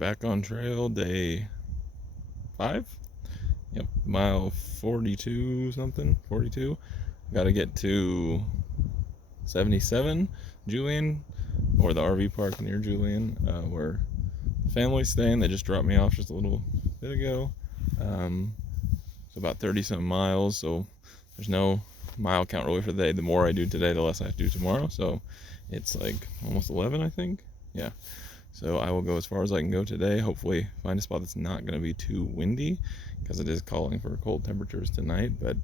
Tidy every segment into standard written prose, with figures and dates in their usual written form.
back on trail, day 5. Yep, mile 42 something, 42. Got to get to 77 Julian, or the RV park near Julian, where the family's staying. They just dropped me off just a little bit ago. It's about 30 some miles, so there's no mile count really for the day. The more I do today, the less I have to do tomorrow. So it's like almost 11, I think. Yeah. So I will go as far as I can go today. Hopefully find a spot that's not going to be too windy, because it is calling for cold temperatures tonight, but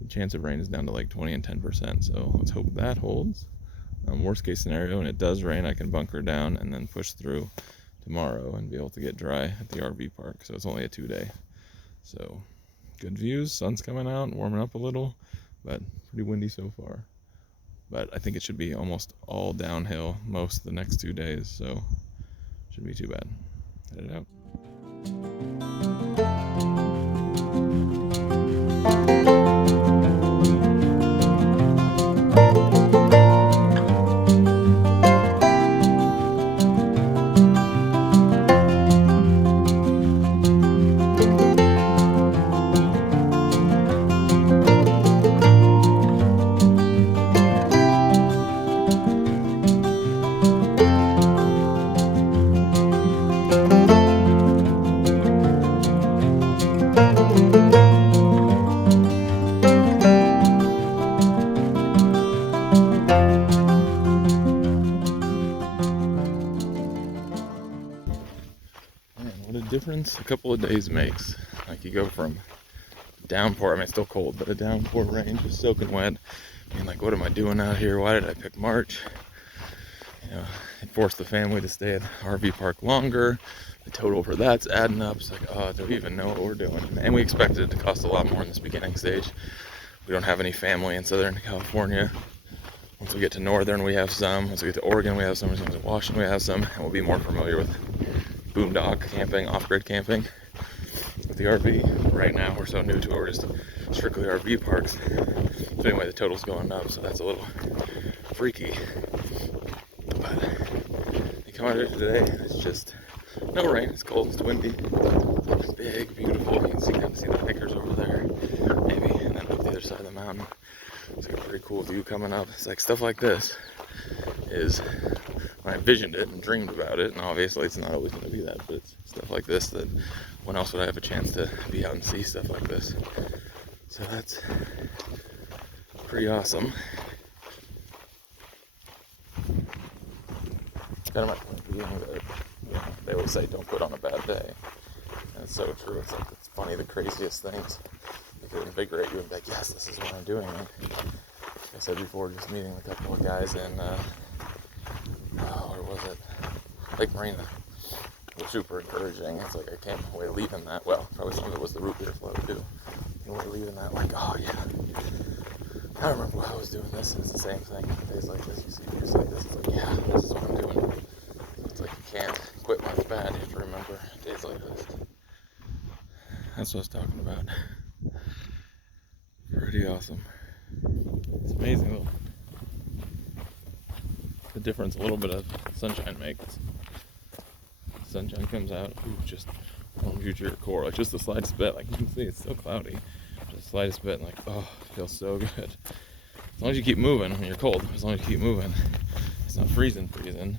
the chance of rain is down to like 20 and 10%. So let's hope that holds. Worst case scenario, when it does rain, I can bunker down and then push through tomorrow and be able to get dry at the RV park. So it's only a 2-day. So good views, sun's coming out, warming up a little, but pretty windy so far. But I think it should be almost all downhill most of the next 2 days, so shouldn't be too bad. Head it out. What a difference a couple of days makes. Like, you go from downpour, I mean it's still cold, but a downpour rain, just soaking wet, being like, what am I doing out here? Why did I pick March? You know, it forced the family to stay at RV park longer. The total for that's adding up. It's like, oh, do we even know what we're doing? And we expected it to cost a lot more in this beginning stage. We don't have any family in Southern California. Once we get to Northern, we have some. Once we get to Oregon, we have some. Once we get to Washington, we have some. And we'll be more familiar with boondock camping, off-grid camping with the RV. Right now, we're so new to it, we're just strictly RV parks. So anyway, the total's going up, so that's a little freaky. But you come out here today, it's just no rain, it's cold, it's windy. It's big, beautiful. You can kind of see the hikers over there, maybe, and then up the other side of the mountain. It's got a pretty cool view coming up. It's like stuff like this is, when I envisioned it and dreamed about it, and obviously it's not always going to be that, but it's stuff like this that when else would I have a chance to be out and see stuff like this? So that's pretty awesome. Kind of my point being that, you know, they always say don't quit on a bad day, and it's so true. It's like, it's funny, the craziest things that could invigorate you and be like, yes, this is what I'm doing. And like I said before, just meeting a couple of guys in where was it? Lake Marina. It was super encouraging. It's like I came away leaving that. Well, probably some of it was the root beer flow too. Came away leaving that like, oh yeah, I remember why I was doing this. And it's the same thing. Days like this, you see videos like this. It's like, yeah, this is what I'm doing. So it's like you can't quit when it's bad. You have to remember days like this. That's what I was talking about. Pretty awesome. It's amazing though. The difference a little bit of sunshine makes. Sunshine comes out, ooh, just warms you to your core, like just the slightest bit. Like you can see, it's still cloudy, just the slightest bit, and like, oh, it feels so good. As long as you keep moving, when you're cold, as long as you keep moving, it's not freezing, but you don't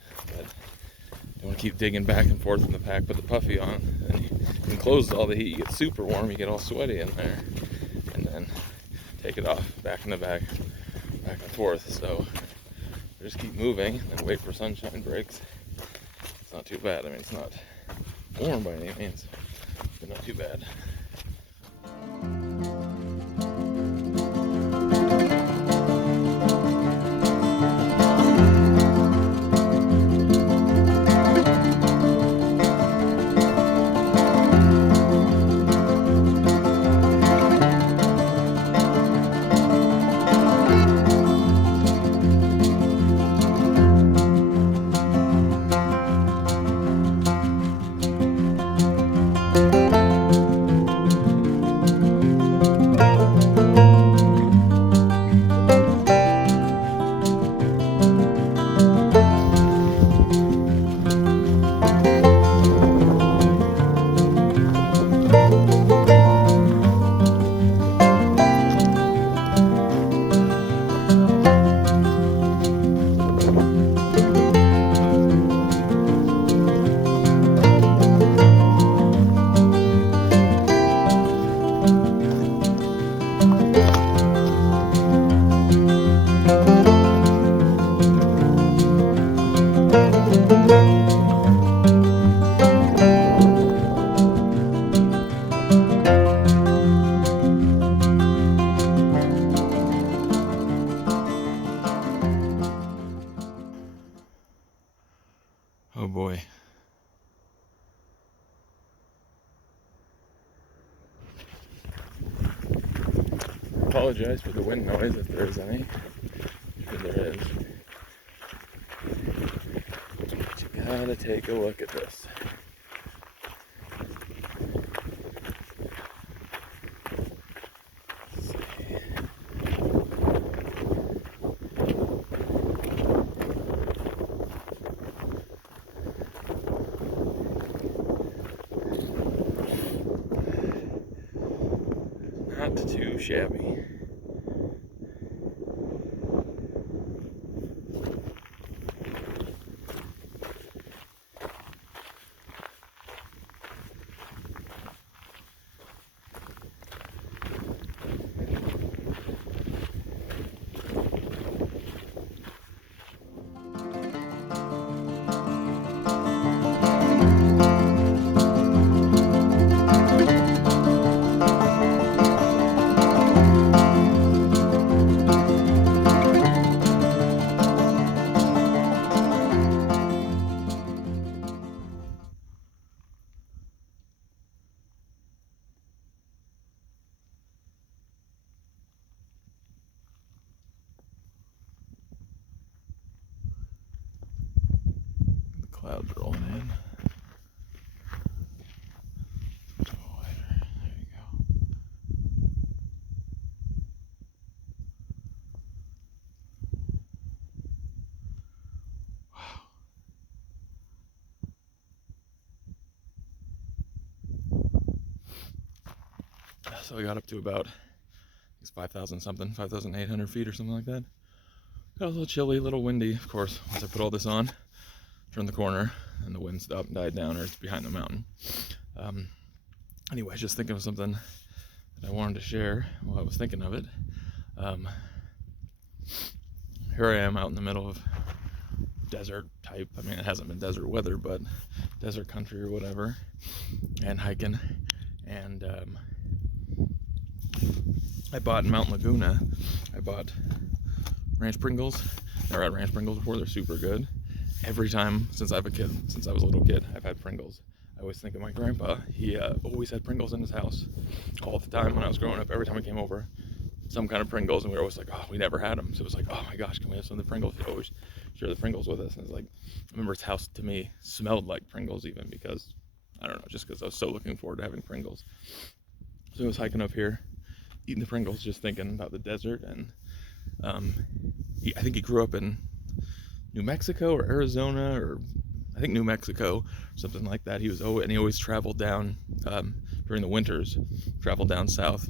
want to keep digging back and forth in the pack, put the puffy on, and you can close all the heat, you get super warm, you get all sweaty in there, and then take it off, back in the bag, back and forth. So just keep moving and wait for sunshine breaks. It's not too bad. I mean, it's not warm by any means, but not too bad. apologize for the wind noise if there's any. If there is. But you gotta take a look at this. Not too shabby. Clouds rolling in. There you go. Wow. So we got up to about, it's 5,000 something, 5,800 feet or something like that. Got a little chilly, a little windy, of course. Once I put all this on, turned the corner, and the wind stopped and died down, or it's behind the mountain. Anyway, just thinking of something that I wanted to share while I was thinking of it. Here I am out in the middle of desert type, I mean it hasn't been desert weather, but desert country or whatever, and hiking. And I bought in Mount Laguna, I bought ranch Pringles. Never had ranch Pringles before, they're super good. Every time since I was a little kid, I've had Pringles. I always think of my grandpa. He always had Pringles in his house all the time when I was growing up. Every time I came over, some kind of Pringles, and we were always like, oh, we never had them. So it was like, oh my gosh, can we have some of the Pringles? He'd always share the Pringles with us. And it's like, I remember his house to me smelled like Pringles even because, I don't know, just because I was so looking forward to having Pringles. So I was hiking up here, eating the Pringles, just thinking about the desert. And I think he grew up in New Mexico or Arizona, or I think New Mexico, or something like that. He always traveled down during the winters, traveled down south,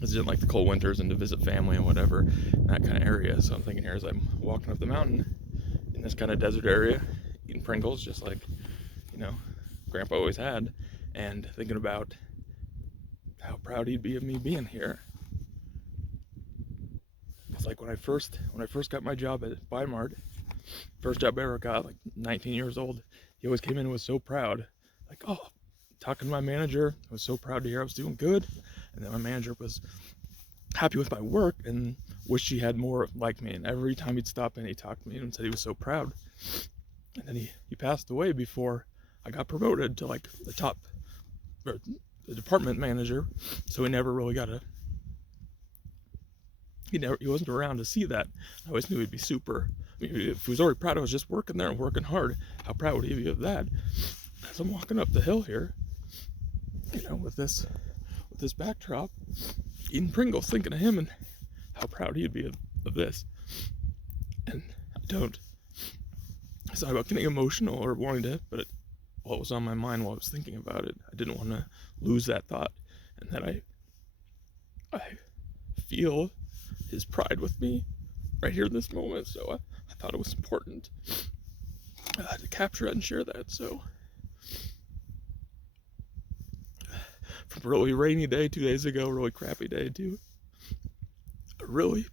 visited like the cold winters and to visit family and whatever, in that kind of area. So I'm thinking here as I'm walking up the mountain in this kind of desert area, eating Pringles, just like, you know, Grandpa always had, and thinking about how proud he'd be of me being here. It's like when I first got my job at Weimar, first job I ever got, like 19 years old, he always came in and was so proud. Like, oh, talking to my manager, I was so proud to hear I was doing good. And then my manager was happy with my work and wished he had more like me. And every time he'd stop in, he talked to me and said he was so proud. And then he passed away before I got promoted to like the top, or the department manager. So he never really got he wasn't around to see that. I always knew he'd be super. I mean, if he was already proud I was just working there and working hard, how proud would he be of that? As I'm walking up the hill here, you know, with this backdrop, eating Pringles, thinking of him and how proud he'd be of this. And I don't. It's not about getting emotional or wanting to, but what was on my mind while I was thinking about it, I didn't want to lose that thought. And that I feel his pride with me right here in this moment. So I thought it was important to capture it and share that. So from a really rainy day 2 days ago, a really crappy day to a really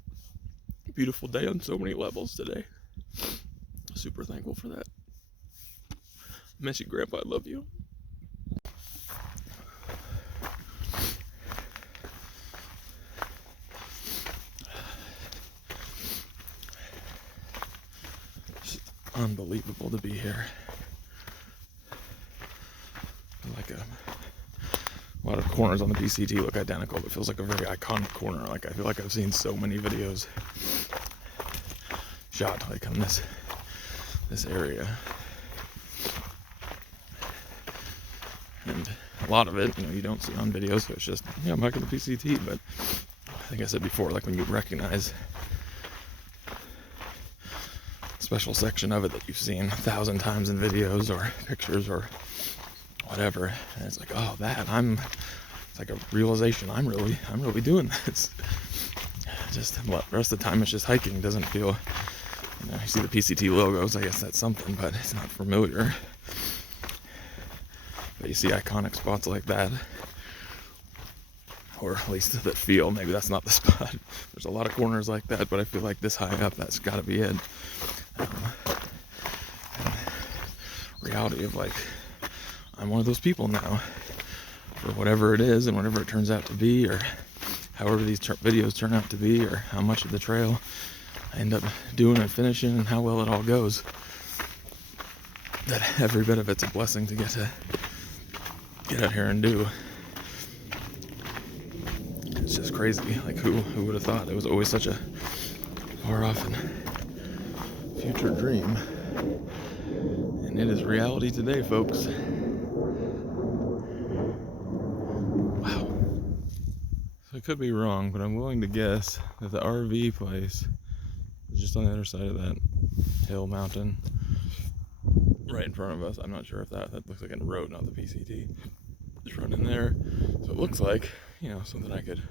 beautiful day on so many levels today. Super thankful for that. Miss you, Grandpa. I love you. It's unbelievable to be here. lot of corners on the PCT look identical, but it feels like a very iconic corner. Like, I feel like I've seen so many videos shot like on this area. And a lot of it, you don't see on videos, so it's just, I'm back at the PCT, but I think I said before, like when you recognize a special section of it that you've seen 1,000 times in videos or pictures or whatever, and it's like, oh, it's like a realization, I'm really doing this. Just the rest of the time it's just hiking. Doesn't feel, you see the PCT logos, I guess that's something, but it's not familiar. But you see iconic spots like that, or at least that feel, maybe that's not the spot. There's a lot of corners like that, but I feel like this high up, that's got to be it. Reality of like, I'm one of those people now, for whatever it is and whatever it turns out to be, or however these videos turn out to be, or how much of the trail I end up doing and finishing, and how well it all goes. That every bit of it's a blessing to get out here and do. It's just crazy. Like, who would have thought? It was always such a far off and future dream, and it is reality today, folks. Wow. So I could be wrong, but I'm willing to guess that the RV place is just on the other side of that hill mountain right in front of us. I'm not sure if that looks like a road, not the PCT. Just run in there. So it looks like, something I could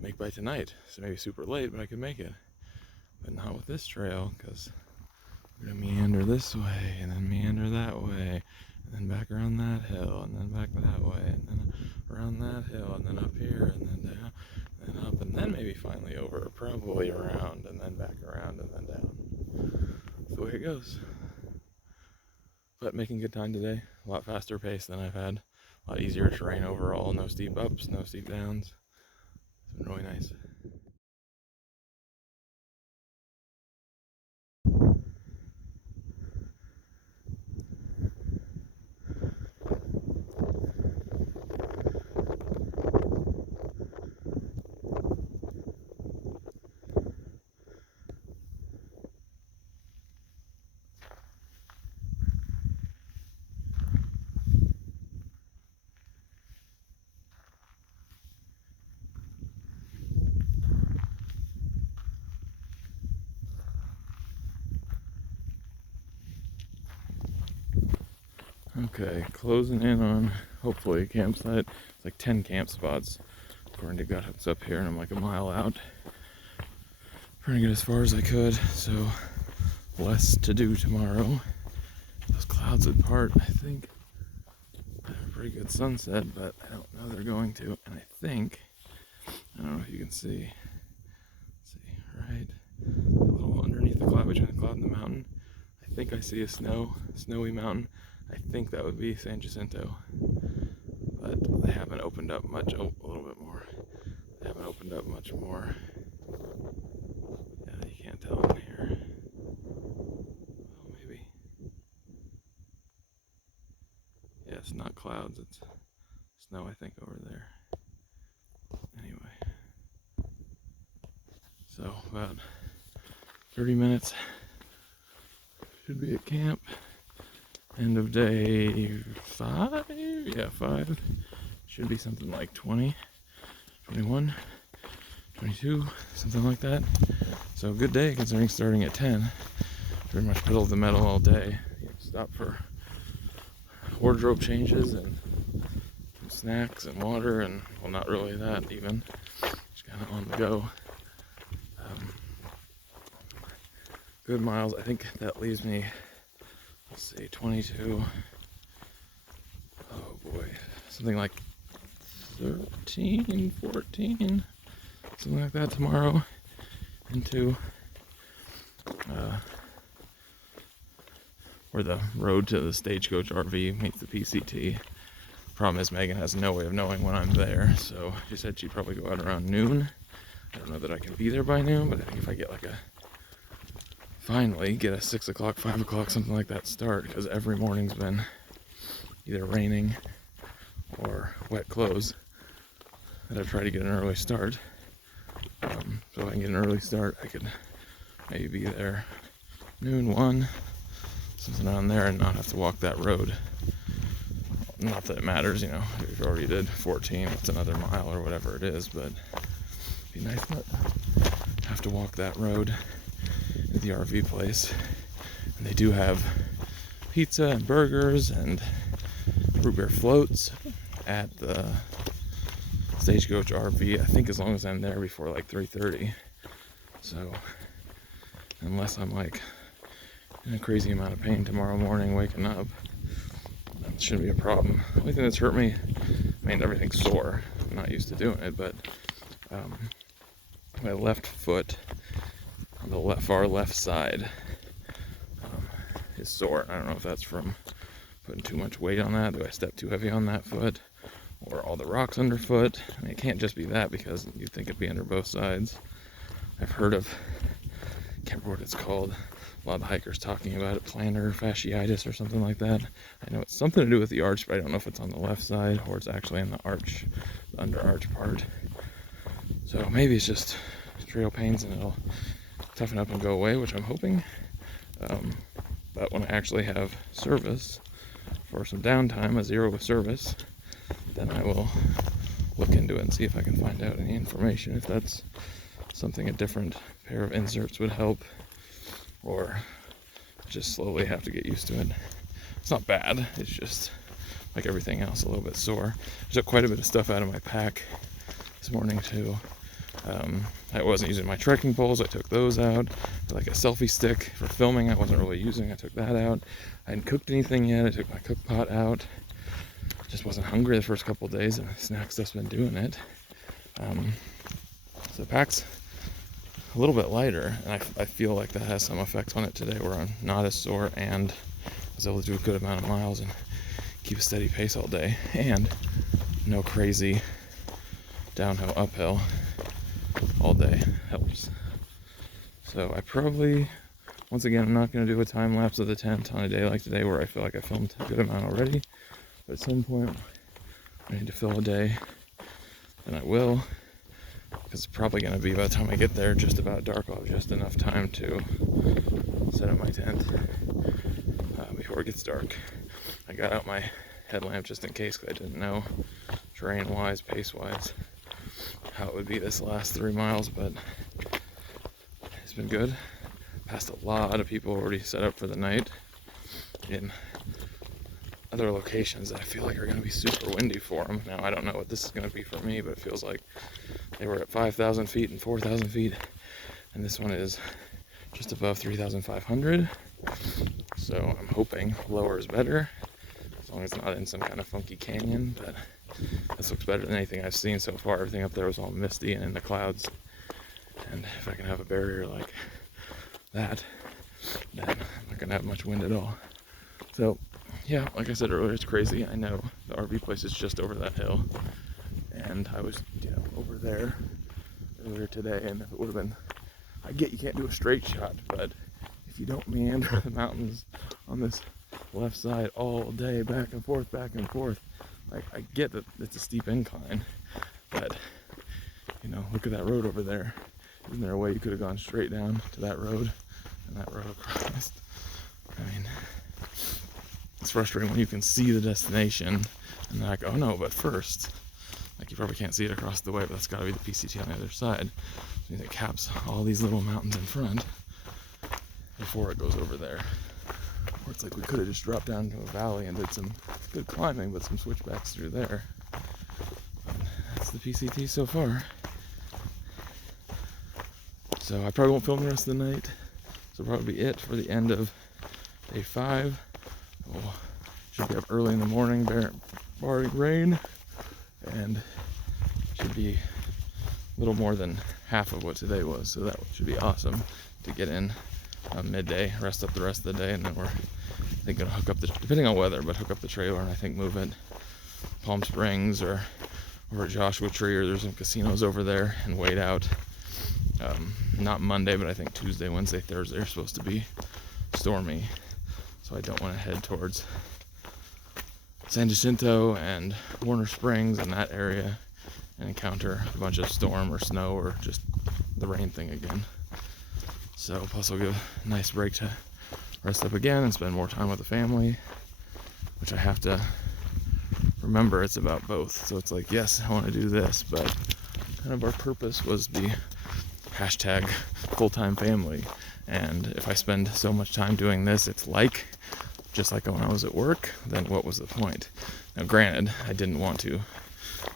make by tonight. So maybe super late, but I could make it. But not with this trail, because we're gonna meander this way, and then meander that way, and then back around that hill, and then back that way, and then around that hill, and then up here, and then down, and then up, and then maybe finally over, probably around, and then back around, and then down. That's the way it goes. But making good time today. A lot faster pace than I've had. A lot easier terrain overall. No steep ups, no steep downs. It's been really nice. Okay, closing in on, hopefully, a campsite. It's like 10 camp spots, according to Guthups up here, and I'm like a mile out. Trying to get as far as I could, so less to do tomorrow. Those clouds would part, I think. I have a pretty good sunset, but I don't know they're going to. And I don't know if you can see, right? A little underneath the cloud, between the cloud and the mountain. I think I see a snowy mountain. I think that would be San Jacinto, but they haven't opened up much. Oh, a little bit more. They haven't opened up much more. Yeah, you can't tell in here. Well, maybe. Yeah, it's not clouds, it's snow, I think, over there. Anyway. So, about 30 minutes. Should be at camp. End of day 5? Yeah, 5. Should be something like 20, 21, 22, something like that. So good day considering starting at 10. Pretty much pedal to the metal all day. Stop for wardrobe changes and snacks and water, and well, not really that even. Just kind of on the go. Good miles. I think that leaves me, let's see, 22. Oh boy, something like 13, 14, something like that tomorrow into where the road to the Stagecoach RV meets the PCT. Problem is Megan has no way of knowing when I'm there, so she said she'd probably go out around noon. I don't know that I can be there by noon, but I think if I get finally get a 6 o'clock, 5 o'clock, something like that start, because every morning's been either raining or wet clothes that I've tried to get an early start. So if I can get an early start, I could maybe be there noon, 1, something around there, and not have to walk that road. Not that it matters, you know, if you already did 14, it's another mile or whatever it is, but it'd be nice not to have to walk that road at the RV place. And they do have pizza and burgers and root beer floats at the Stagecoach RV, I think, as long as I'm there before like 3:30. So unless I'm like in a crazy amount of pain tomorrow morning waking up, that shouldn't be a problem. The only thing that's hurt me, I mean, everything's sore. I'm not used to doing it, but my left foot on the far left side is sore. I don't know if that's from putting too much weight on that. Do I step too heavy on that foot? Or all the rocks underfoot? I mean, it can't just be that, because you'd think it'd be under both sides. I've heard of, can't remember what it's called, a lot of the hikers talking about it, plantar fasciitis or something like that. I know it's something to do with the arch, but I don't know if it's on the left side or it's actually in the arch, the under arch part. So maybe it's just trail pains and it'll toughen up and go away, which I'm hoping. But when I actually have service for some downtime, a zero service, then I will look into it and see if I can find out any information, if that's something a different pair of inserts would help, or just slowly have to get used to it. It's not bad, it's just like everything else, a little bit sore. I took quite a bit of stuff out of my pack this morning too. I wasn't using my trekking poles, I took those out. Like a selfie stick for filming, I wasn't really using, I took that out. I hadn't cooked anything yet, I took my cook pot out. Just wasn't hungry the first couple of days, and snack stuff's been doing it. So the pack's a little bit lighter, and I feel like that has some effects on it today, where I'm not as sore and was able to do a good amount of miles and keep a steady pace all day, and no crazy downhill, uphill all day helps. So I probably, once again, I'm not going to do a time lapse of the tent on a day like today where I feel like I filmed a good amount already. But at some point, I need to fill a day, and I will, because it's probably going to be, by the time I get there, just about dark. I'll have just enough time to set up my tent before it gets dark. I got out my headlamp just in case, because I didn't know, terrain-wise, pace-wise, how it would be this last 3 miles, but it's been good. Passed a lot of people already set up for the night in other locations that I feel like are going to be super windy for them. Now, I don't know what this is going to be for me, but it feels like they were at 5,000 feet and 4,000 feet, and this one is just above 3,500. So I'm hoping lower is better, as long as it's not in some kind of funky canyon. But this looks better than anything I've seen so far. Everything up there was all misty and in the clouds, and if I can have a barrier like that, then I'm not going to have much wind at all. So yeah, like I said earlier, it's crazy. I know the RV place is just over that hill, and I was, over there earlier today, and if it would have been, I get you can't do a straight shot, but if you don't meander the mountains on this left side all day, back and forth, like, I get that it's a steep incline, but, look at that road over there. Isn't there a way you could have gone straight down to that road and that road across? I mean, it's frustrating when you can see the destination and they're like, oh no, but first, like, you probably can't see it across the way, but that's got to be the PCT on the other side. It caps all these little mountains in front before it goes over there. Or it's like we could have just dropped down to a valley and did some good climbing, but some switchbacks through there. And that's the PCT so far. So I probably won't film the rest of the night. So that'll probably be it for the end of day 5. Should be up early in the morning, barring rain, and should be a little more than half of what today was, so that should be awesome to get in midday, rest up the rest of the day, and then we're thinking to hook up depending on weather, but hook up the trailer and I think move it Palm Springs or over at Joshua Tree, or there's some casinos over there, and wait out. Not Monday, but I think Tuesday, Wednesday, Thursday are supposed to be stormy. So I don't want to head towards San Jacinto and Warner Springs and that area and encounter a bunch of storm or snow or just the rain thing again. So plus I'll give a nice break to rest up again and spend more time with the family, which I have to remember it's about both. So it's like, yes, I want to do this, but kind of our purpose was the hashtag full-time family. And if I spend so much time doing this, it's like, just like when I was at work, then what was the point? Now granted, I didn't want to.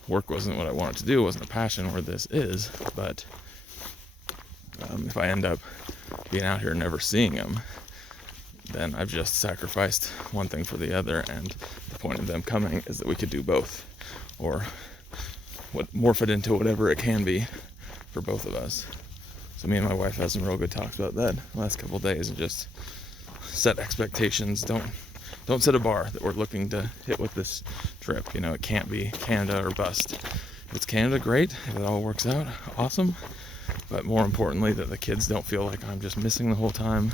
Work wasn't what I wanted to do, it wasn't a passion where this is, but if I end up being out here and never seeing them, then I've just sacrificed one thing for the other, and the point of them coming is that we could do both, or what morph it into whatever it can be for both of us. So me and my wife had some real good talks about that the last couple of days, and just set expectations. Don't set a bar that we're looking to hit with this trip. You know, it can't be Canada or bust. If it's Canada, great. If it all works out, awesome. But more importantly, that the kids don't feel like I'm just missing the whole time,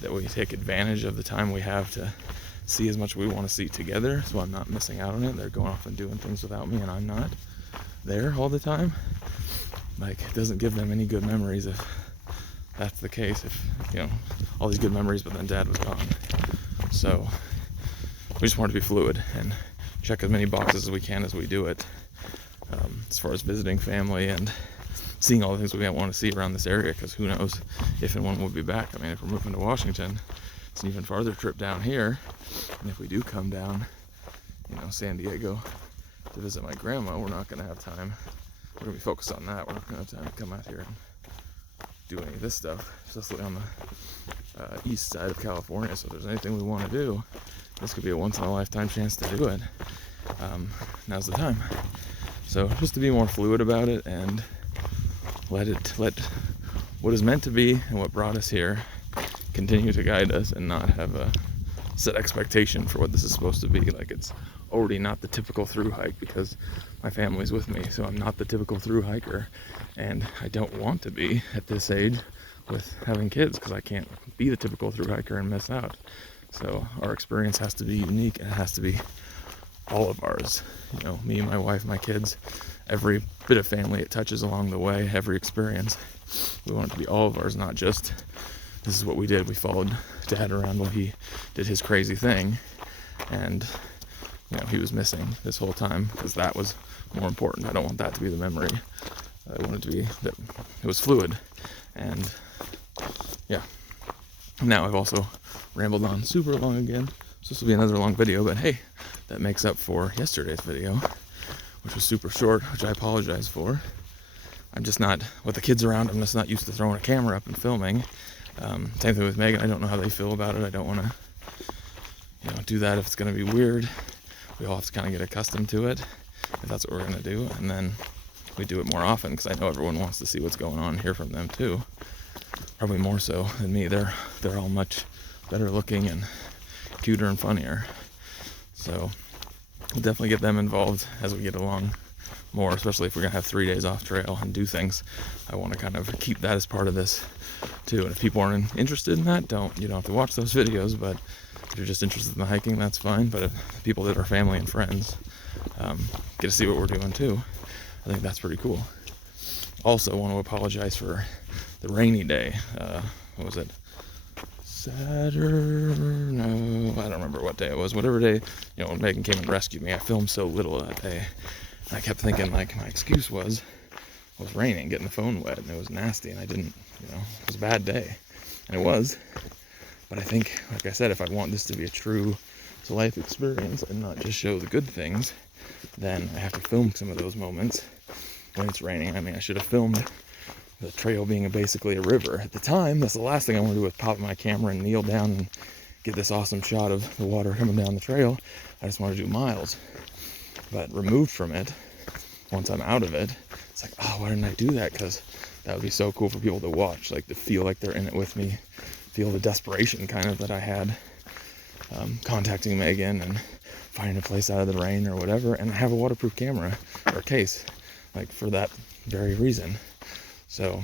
that we take advantage of the time we have to see as much as we want to see together, so I'm not missing out on it. They're going off and doing things without me, and I'm not there all the time. Like, it doesn't give them any good memories if that's the case. If, you know, all these good memories, but then Dad was gone. So we just want to be fluid and check as many boxes as we can as we do it, as far as visiting family and seeing all the things we want to see around this area, because who knows if and when we'll be back. I mean, if we're moving to Washington, it's an even farther trip down here, and if we do come down, you know, San Diego to visit my grandma, we're not going to have time. We're going to be focused on that. We're not going to have time to come out here and do any of this stuff, especially on the east side of California. So if there's anything we want to do, this could be a once-in-a-lifetime chance to do it. Now's the time. So just to be more fluid about it and let what is meant to be and what brought us here continue to guide us, and not have a set expectation for what this is supposed to be. Like, it's already not the typical Thru-Hike because my family's with me, so I'm not the typical Thru-Hiker, and I don't want to be at this age with having kids, because I can't be the typical Thru-Hiker and miss out. So our experience has to be unique, and it has to be all of ours. You know, me, my wife, my kids, every bit of family it touches along the way, every experience. We want it to be all of ours, not just this is what we did. We followed Dad around while he did his crazy thing, and you know, he was missing this whole time, because that was more important. I don't want that to be the memory. I want it to be that it was fluid. And yeah, now I've also rambled on super long again, so this will be another long video, but hey, that makes up for yesterday's video, which was super short, which I apologize for. I'm just not, with the kids around, I'm just not used to throwing a camera up and filming. Same thing with Megan. I don't know how they feel about it. I don't want to, you know, do that if it's going to be weird. We all have to kind of get accustomed to it, if that's what we're going to do. And then we do it more often, because I know everyone wants to see what's going on and hear from them too. Probably more so than me. They're all much better looking and cuter and funnier. So we'll definitely get them involved as we get along more, especially if we're going to have 3 days off trail and do things. I want to kind of keep that as part of this too. And if people aren't interested in that, you don't have to watch those videos, but if you're just interested in the hiking, that's fine. But if people that are family and friends get to see what we're doing too, I think that's pretty cool. Also want to apologize for the rainy day. What was it? Saturday? No, I don't remember what day it was. Whatever day, you know, when Megan came and rescued me, I filmed so little that day. And I kept thinking, like, my excuse was raining, getting the phone wet, and it was nasty, and I didn't, you know, it was a bad day. And it was. But I think, like I said, if I want this to be a true life experience and not just show the good things, then I have to film some of those moments when it's raining. I mean, I should have filmed the trail being basically a river. At the time, that's the last thing I want to do, with popping my camera and kneel down and get this awesome shot of the water coming down the trail. I just want to do miles. But removed from it, once I'm out of it, it's like, oh, why didn't I do that? Because that would be so cool for people to watch, like to feel like they're in it with me, feel the desperation kind of that I had contacting Megan and finding a place out of the rain or whatever, and have a waterproof camera or case, like for that very reason. So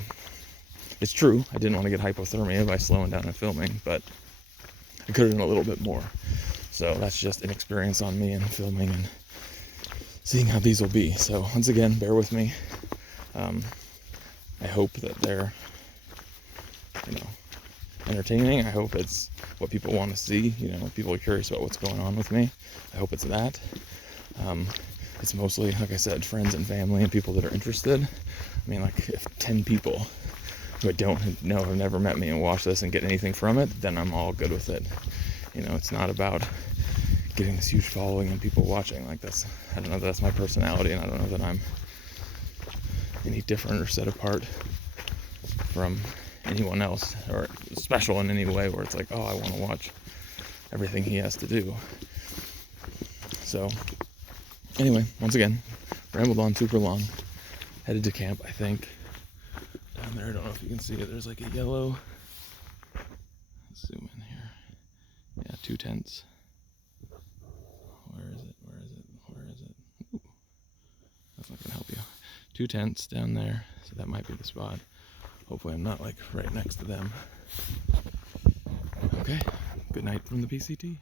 it's true, I didn't want to get hypothermia by slowing down and filming, but I could have done a little bit more. So that's just an experience on me and filming and seeing how these will be. So once again, bear with me. I hope that they're, entertaining. I hope it's what people want to see. If people are curious about what's going on with me, I hope it's that. It's mostly, like I said, friends and family and people that are interested. I mean, like, if 10 people who I don't know, have never met me and watch this and get anything from it, then I'm all good with it. It's not about getting this huge following and people watching. Like, I don't know, that's my personality, and I don't know that I'm any different or set apart from anyone else or special in any way where it's like, oh, I want to watch everything he has to do. So anyway, once again, rambled on super long. Headed to camp, I think. Down there, I don't know if you can see it, there's like a yellow, let's zoom in here. Yeah, 2 tents. Where is it? Ooh, that's not gonna help you. 2 tents down there, so that might be the spot. Hopefully I'm not like right next to them. Okay, good night from the PCT.